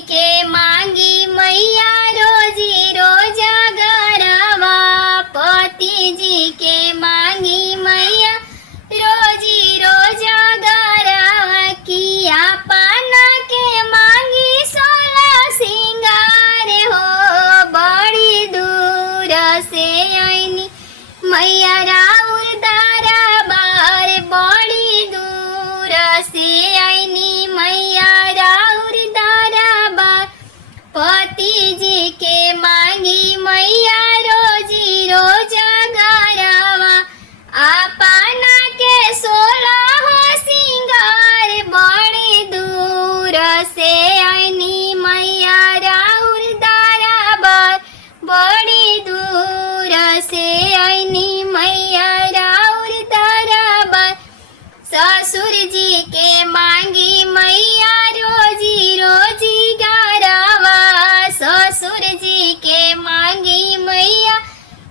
के मांगी मैया रोजी रोजा गरवा, पति जी के मांगी मैया रोजी रोजा गरवा, किया पाना के मांगी 16 सिंगार हो, बड़ी दूर से आईनी मैया राउर दरबार, बड़ी दूर से आईनी मैया राउर दरबार, पति जी के मांगी मैया रोजी रोजा गरवा, आपना के 16 सिंगार, बड़ी दूर से आईनी मैया राउर दरबार, बड़ी दूर से आईनी मैया राउर दरबार, ससुर जी के मांगी मैया रोजी रोजी गरवा, ससुर जी के मांगी मैया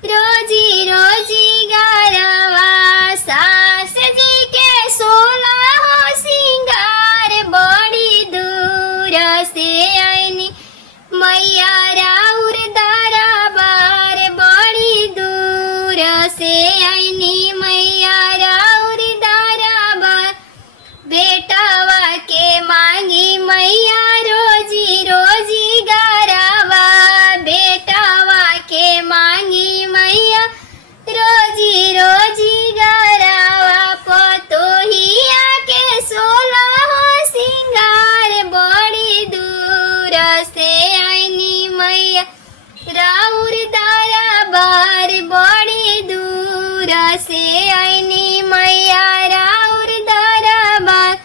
रोजी रोजी गरवा, सास जी के 16 सिंगार, बड़ी दूर से आईनी मैया राउर दरबार, बड़ी दूर से आईनी मैया राउर दरबार, बेटवा के मांगी मैया रोजी रोजी गरवा, बेटवा के मांगी मैया रोजी रोजी गरवा, पतोहिया के 16 सिंगार, बड़ी दूर से आईनी मैया राउर दरबार, बड़ी दूर से आईनी मैया राउर दरबार,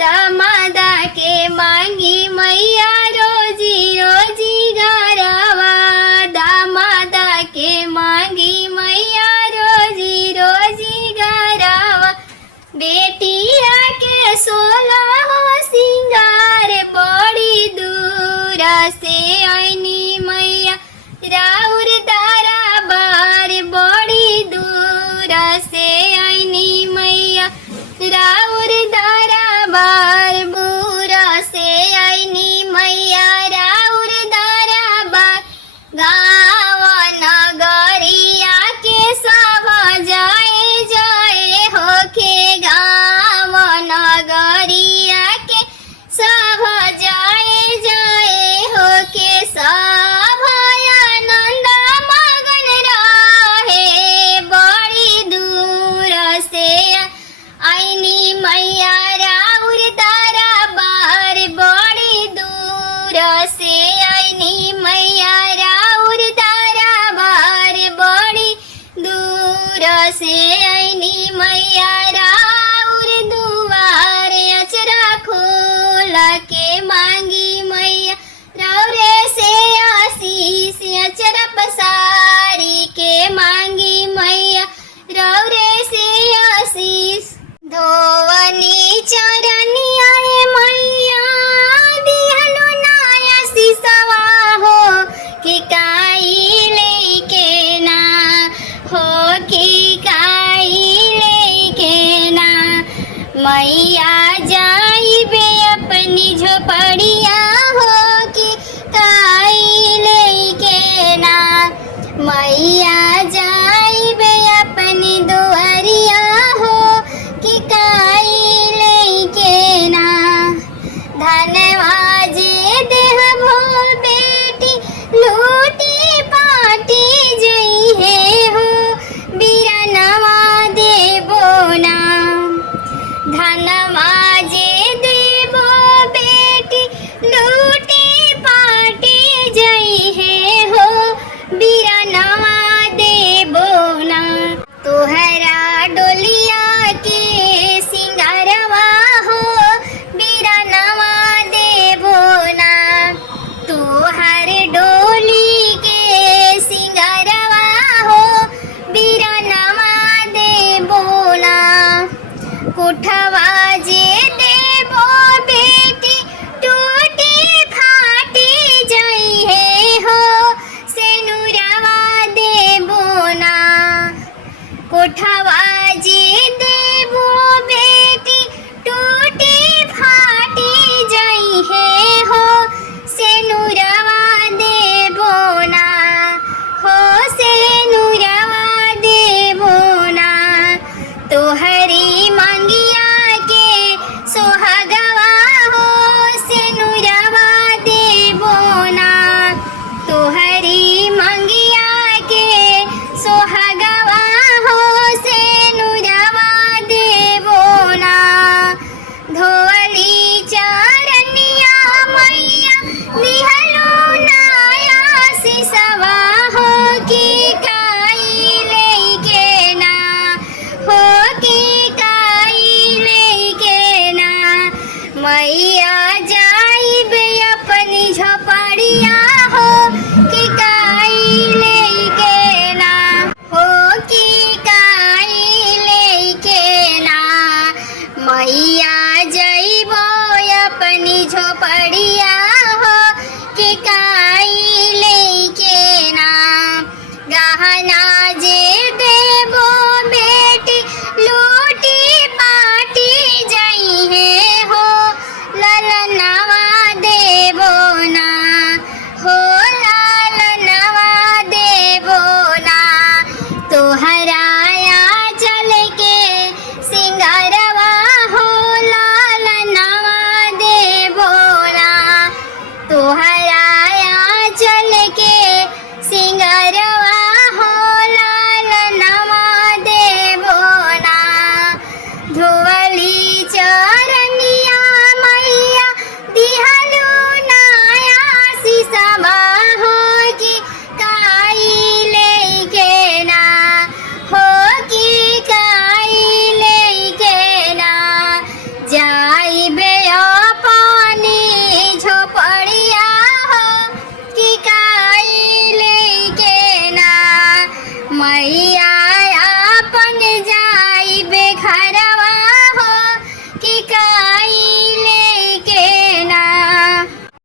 दामादा के मांगी मैया रोजी रोजी गरवा, दामादा के मांगी मैया रोजी रोजी गरवा, बेटिया के 16 सिंगार, बड़ी दूर से आईनी मैया राउर दरबार, बड़ी दूर से आईनी मैया राउर दरबार, बुरा से आईनी मैया राउर दरबार, गाँव नगरिया के सब जाए जाए होके, गाँव नगरिया के सब जाए जाए होके, सब आनंद मगन रहे, बड़ी दूर से आईनी मैया राउर दरबार, बड़ी दूर से आईनी मैया राउर दरबार, बड़ी दूर से आईनी मैया राउर दुआर, अचरा खोल के मांगी मैया राउरे से आशीष, अचरा पसारी के मांगी मैया राउरे से आशीष, धोवनी चरनिया मैया दिहनु नाया सिसवा हो, कि काई लेके ना हो, कि काई लेके ना मैया जाइबे अपनी झोपड़िया हो, कि काई लेके ना मैया जाइबे अपनी दुआरिया हो, कि काई लेके ना, धनवा जे देहबो बेटी लूटी पाटी जइहे हो, बिरनवा देबो ना, धनवा जे देबो बेटी लूटी पाटी जइहे हो, बिरनवा देबो ना, तोहरा डोलिया के सिंगारवा हो, बिरनवा देबो ना, तोहर डोली के सिंगारवा हो, बिरनवा देबो ना, कोठा